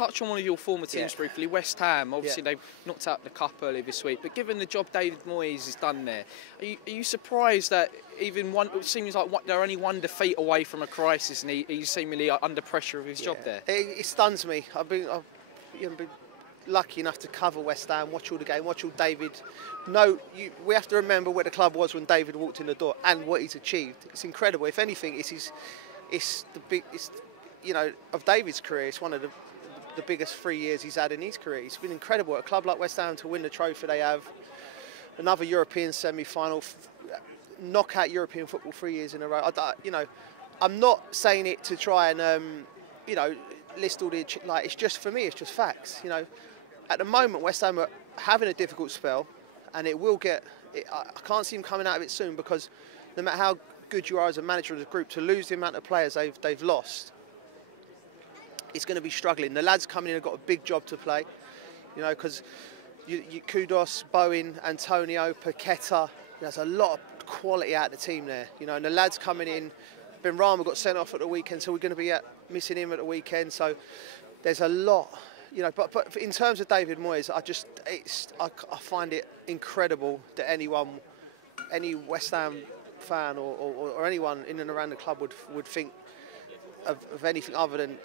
touch on one of your former teams briefly, West Ham. Obviously, they've knocked out the cup earlier this week. But given the job David Moyes has done there, are you surprised that even it seems like they're only one defeat away from a crisis, and he's seemingly under pressure of his job there? It stuns me. I've been lucky enough to cover West Ham, watch all the game, watch all David. We have to remember where the club was when David walked in the door and what he's achieved. It's incredible. If anything, of David's career, it's one of the biggest 3 years he's had in his career. It's been incredible at a club like West Ham to win the trophy they have, another European semi-final, knockout European football 3 years in a row. I'm not saying it to try and list all the it's just, for me, it's just facts. At the moment West Ham are having a difficult spell, and it will get. I can't see him coming out of it soon, because no matter how good you are as a manager of the group, to lose the amount of players they've lost, it's going to be struggling. The lads coming in have got a big job to play, because Kudos, Bowen, Antonio, Paqueta, there's a lot of quality out of the team there, and the lads coming in. Ben Rama got sent off at the weekend, so we're going to be missing him at the weekend. So there's a lot, But in terms of David Moyes, I find it incredible that any West Ham fan or anyone in and around the club would think of anything other than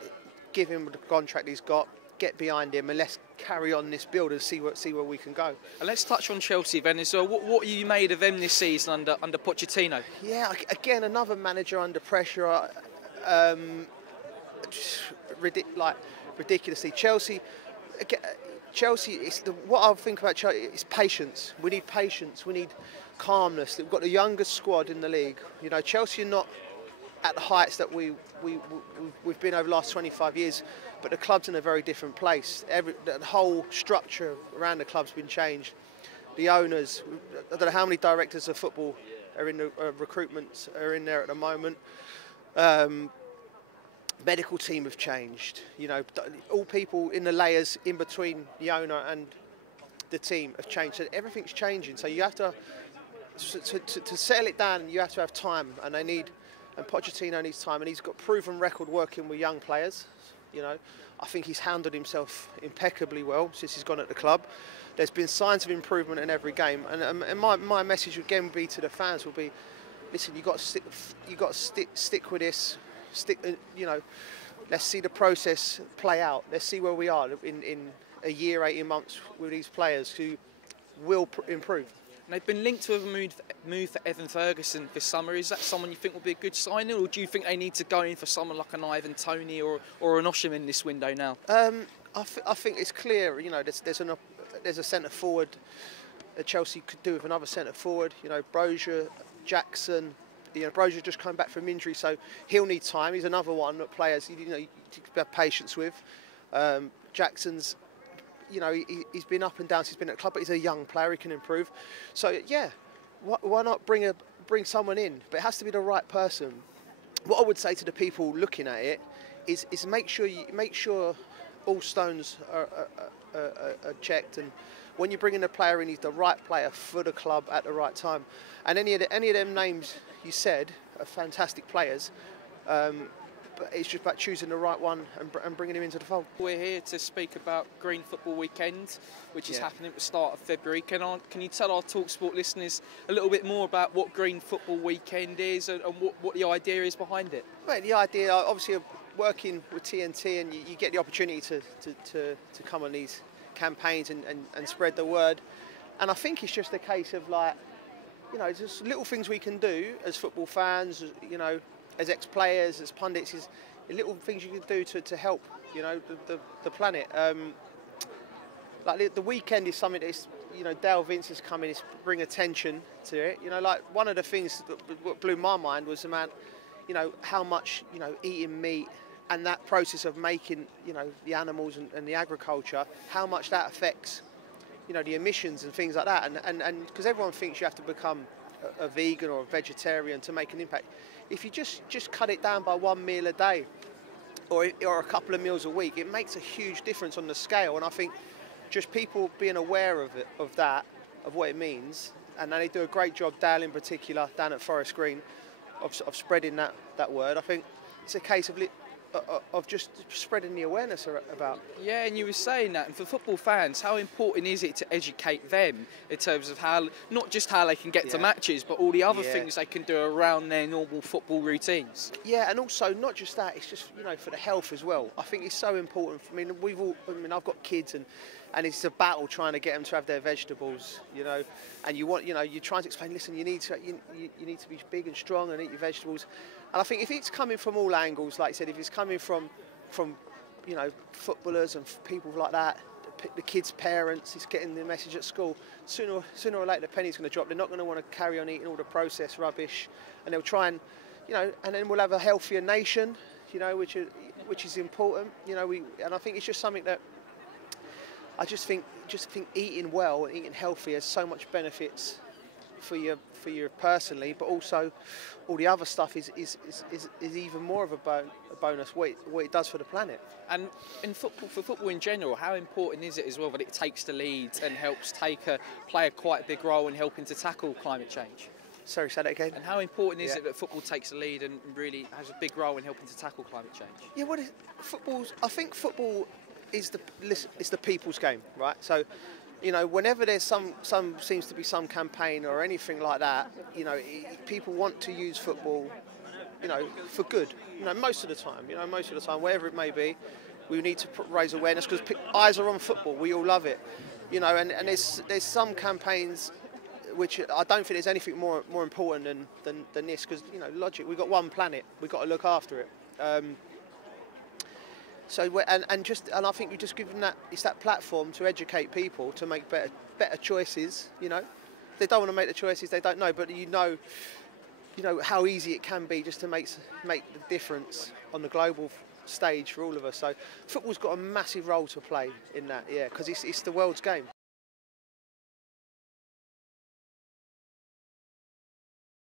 give him the contract he's got, get behind him, and let's carry on this build and see where we can go. And let's touch on Chelsea then. So what you made of them this season under Pochettino? Yeah, again, another manager under pressure. Ridiculously. Chelsea, what I think about Chelsea is patience. We need patience. We need calmness. We've got the youngest squad in the league. Chelsea are not at the heights that we've been over the last 25 years, but the club's in a very different place. The whole structure around the club's been changed. The owners, I don't know how many directors of football are in the recruitment are in there at the moment. Medical team have changed. All people in the layers in between the owner and the team have changed. So everything's changing. So you have to settle it down. You have to have time, and Pochettino needs time, and he's got proven record working with young players. I think he's handled himself impeccably well since he's gone at the club. There's been signs of improvement in every game, and my message again would be to the fans will be, listen, you got to stick with this. Let's see the process play out. Let's see where we are in a year, 18 months with these players who will improve. And they've been linked to a move for Evan Ferguson this summer. Is that someone you think will be a good signing, or do you think they need to go in for someone like an Ivan Toney or an Osimhen in this window now? I think it's clear. There's a centre forward that Chelsea could do with another centre forward. Brozier, Jackson. Brozier just come back from injury, so he'll need time. He's another one that players you have patience with. Jackson's. He's been up and down since he's been at the club, but he's a young player, he can improve. So yeah, why not bring someone in? But it has to be the right person. What I would say to the people looking at it is make sure all stones are checked, and when you bring in a player in, he's the right player for the club at the right time. And any of them names you said are fantastic players. But it's just about choosing the right one and bringing him into the fold. We're here to speak about Green Football Weekend, which is happening at the start of February. Can you tell our talkSPORT listeners a little bit more about what Green Football Weekend is and what the idea is behind it? Well, the idea, obviously, of working with TNT, and you get the opportunity to come on these campaigns and spread the word. And I think it's just a case of just little things we can do as football fans, as ex-players, as pundits, is little things you can do to help, the planet. The weekend is something that's, Dale Vince has come in to bring attention to it. One of the things that blew my mind was about, how much, eating meat and that process of making, the animals and the agriculture, how much that affects, the emissions and things like that. And because everyone thinks you have to become a vegan or a vegetarian to make an impact. If you just cut it down by one meal a day or a couple of meals a week, it makes a huge difference on the scale. And I think just people being aware of what it means, and they do a great job, Dale in particular, down at Forest Green, of spreading that word. I think it's a case of of just spreading the awareness about. Yeah, and you were saying that, and for football fans, how important is it to educate them in terms of how, not just how they can get to matches, but all the other things they can do around their normal football routines? Yeah, and also not just that, it's just, for the health as well. I think it's so important. I've got kids, and it's a battle trying to get them to have their vegetables, and you're trying to explain, listen, you need to be big and strong and eat your vegetables. And I think if it's coming from all angles, like I said, if it's coming from footballers and people like that, the kids' parents, it's getting the message at school, sooner or later the penny's going to drop. They're not going to want to carry on eating all the processed rubbish, and they'll try and, and then we'll have a healthier nation, which is important, and I think it's just something that I just think eating well and eating healthy has so much benefits for you personally, but also all the other stuff is even more of a bonus what it does for the planet. And in football in general, how important is it as well that it takes the lead and helps play a quite big role in helping to tackle climate change? Sorry, say that again. And how important is it that football takes the lead and really has a big role in helping to tackle climate change? Yeah, I think football is the people's game, right? So, whenever there's seems to be some campaign or anything like that, people want to use football, for good. Most of the time, wherever it may be, we need to raise awareness because eyes are on football. We all love it, and there's some campaigns which I don't think there's anything more important than this because, logic, we've got one planet, we've got to look after it. So and I think you just give them that platform to educate people to make better choices. They don't want to make the choices they don't know, but you know how easy it can be just to make the difference on the global stage for all of us. So football's got a massive role to play in that, because it's the world's game.